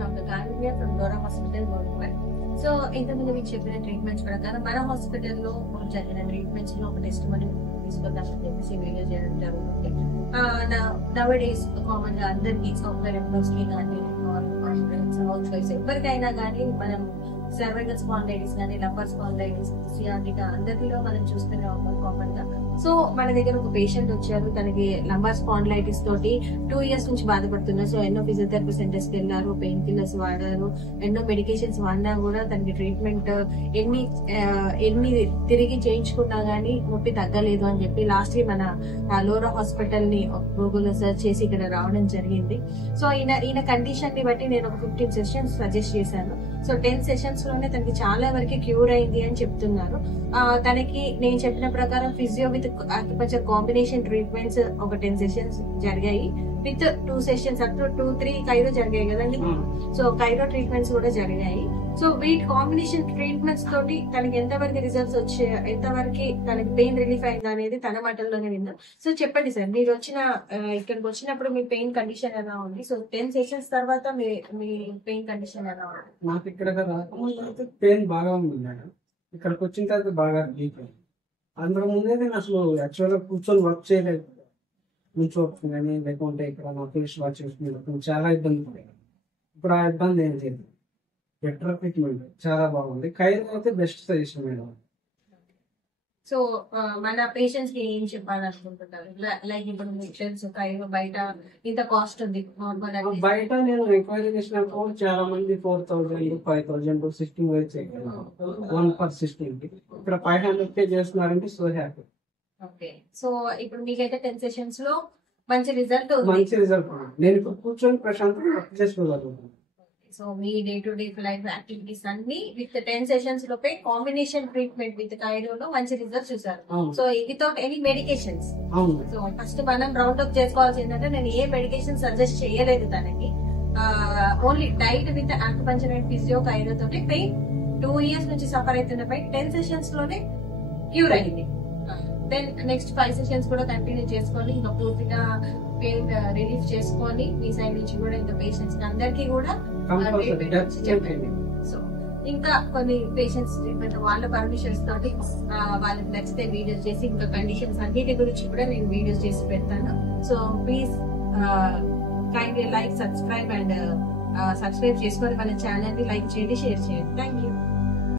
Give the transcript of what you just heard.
Doctor Kavya from Dora hospital government. So ఇంతకుముందు మీకు చెప్పిన ట్రీట్మెంట్స్ ప్రకారం మన హాస్పిటల్లో జరిగిన ట్రీట్మెంట్స్ లో ఒక టెస్ట్ మనం తీసుకుందామని చెప్పేసి వీడియో చేయడం జరుగుతుంది. నవ్ డేస్ కామన్ గా అందరికి సాఫ్ట్వేర్ ఎంప్లాయ్స్ కి కానీ హౌస్ వైఫ్స్ ఎవరికైనా కానీ మనం సర్వైకల్ స్పాండైటిస్ కానీ లంబర్ స్పాండైటిస్ సియాటికా అందరిలో మనం చూస్తూనే ఉన్నాం కామన్ గా. సో మన దగ్గర ఒక పేషెంట్ వచ్చారు, తనకి లంబర్ స్పాండైటిస్ తోటి 2 years నుంచి బాధపడుతున్నారు. సో ఎన్నో ఫిజియోథెరపీ సెంటర్స్ కి వెళ్ళారు, పెయిన్ కిల్లర్స్ వాడారు, ఎన్నో మెడికేషన్స్ వాడినా కూడా తనకి ట్రీట్మెంట్ ఎన్ని తిరిగి చేయించుకున్నా గానీ నొప్పి తగ్గలేదు అని చెప్పి లాస్ట్ మన లోరా హాస్పిటల్ ని గూగుల్ లో సెర్చ్ చేసి ఇక్కడ రావడం జరిగింది. సో ఈయన కండిషన్ ని బట్టి నేను ఒక 15 సెషన్స్ సజెస్ట్ చేశాను. సో 10 సెషన్స్ లోనే తనకి చాలా వరకు క్యూర్ అయింది అని చెప్తున్నారు. తనకి నేను చెప్పిన ప్రకారం physio with acupuncture combination treatments ఒక 10 సెషన్స్ జరిగాయి, విత్ 2 సెషన్స్ అప్ టు 2-3 కైరో జరిగాయి కదండి. సో కైరో ట్రీట్మెంట్స్ కూడా జరిగాయి. సో వీటి కాంబినేషన్ ట్రీట్మెంట్స్ తోటి తనకి ఎంతవరకు రిజల్ట్స్ వచ్చే, ఎంతవరకు తనకి పెయిన్ రిలీఫ్ అయింది అనేది తన మాటల్లోనే విందాం. సో చెప్పండి సార్, మీరు ఇక్కడికి వచ్చినప్పుడు మీ పెయిన్ కండిషన్ ఎలా ఉంది? సో 10 సెషన్స్ తర్వాత మీ పెయిన్ కండిషన్ ఎలా ఉంది? నాకు ఇక్కడ రాకముందు పెయిన్ బాగా ఉంది మేడం. ఇక్కడికి వచ్చిన తర్వాత బాగా రిలీఫ్ అయింది. అందులో ముందే నేను అసలు యాక్చువల్గా కూర్చొని వర్క్ చేయలేదు, కూర్చోవచ్చు కానీ లేకుంటే ఇక్కడ నా ఫేస్ వాష్ చేసుకుని చాలా ఇబ్బంది పడేది. ఇప్పుడు ఆ ఇబ్బంది ఏం లేదు, బెటర్ ట్రీట్మెంట్ చాలా బాగుంది. కైరో అయితే బెస్ట్ సజెషన్ మేడం. సో మన పేషెంట్స్ కి ఏం చెప్పాలనుకుంటున్నారు? లైక్ ఇప్పుడు మీకు తెలుసు కైరో బయట ఇంత కాస్ట్ ఉంది. బయట నేను ఎంక్వైరీ చేసినప్పుడు చాలా మంది 4,000, 5,000 system wise one per system కి. ఇక్కడ 500 చేస్తున్నారంటే సో హ్యాపీ. ఓకే, సో ఇప్పుడు మీకైతే 10 సెషన్స్ లో మంచి రిజల్ట్ నేను ఇప్పుడు కూర్చొని ప్రశాంతంగా వర్క్ చేసుకోగలుగుతాను. సో మీ day to day life activities అన్ని విత్ 10 సెషన్స్ లోపే కాంబినేషన్ ట్రీట్మెంట్ విత్ కైరోలో మంచి రిజల్ట్స్ చూసారు. So without any medications. So first మనం రౌండ్ అప్ చేసుకోవాల్సి ఏంటంటే నేను ఏ మెడికేషన్ సజెస్ట్ చేయలేదు తనకి, only diet with acupuncture and physio chiro తోటి పెయిన్ 2 years నుంచి సఫర్ అవుతున్న పెయిన్ 10 సెషన్స్ లోనే క్యూర్ అయింది. దెన్ నెక్స్ట్ 5 సెషన్స్ కూడా కంటిన్యూ చేసుకొని ఇంకా పూర్తిగా పెయిన్ రిలీఫ్ చేసుకొని మీ సైడ్ నుంచి కూడా ఇంకా పేషెంట్స్ అందరికీ కూడా చెప్పండి. సో ఇంకా కొన్ని పేషెంట్స్ ట్రీట్మెంట్ వాళ్ళ పర్మిషన్స్ తోటి వాళ్ళకి నచ్చితే వీడియోస్ చేసి ఇంకా కండిషన్స్ అన్నిటి గురించి కూడా నేను వీడియోస్ చేసి పెడతాను. So please kindly like, subscribe చేసుకొని మన ఛానల్ ని లైక్ చేయండి, షేర్ చేయండి. Thank you.